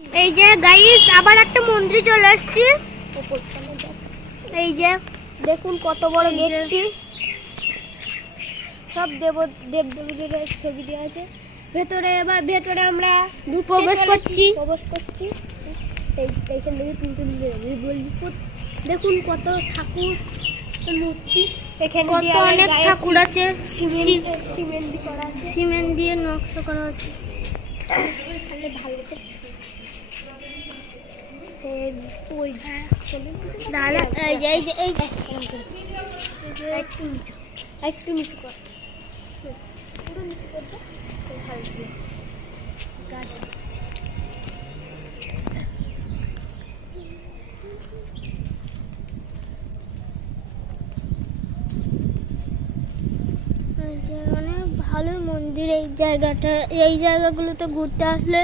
এই যে গাইস আবার একটা মন্দির চলে আসছে। এই যে দেখুন কত বড় গেটটি, সব দেবদেবীদের ছবি দেওয়া আছে। ভেতরে আমরা প্রবেশ করছি। এইখান থেকে দেখুন কত ঠাকুর মূর্তি, এখানে কত অনেক ঠাকুর আছে। সিমেন্ট দিয়ে নকশা করা আছে। একটু নিচু কর, পুরো নিচু করতে ভালো গাছ। মানে ভালো মন্দির এই জায়গাটা। এই জায়গাগুলোতে ঘুরতে আসলে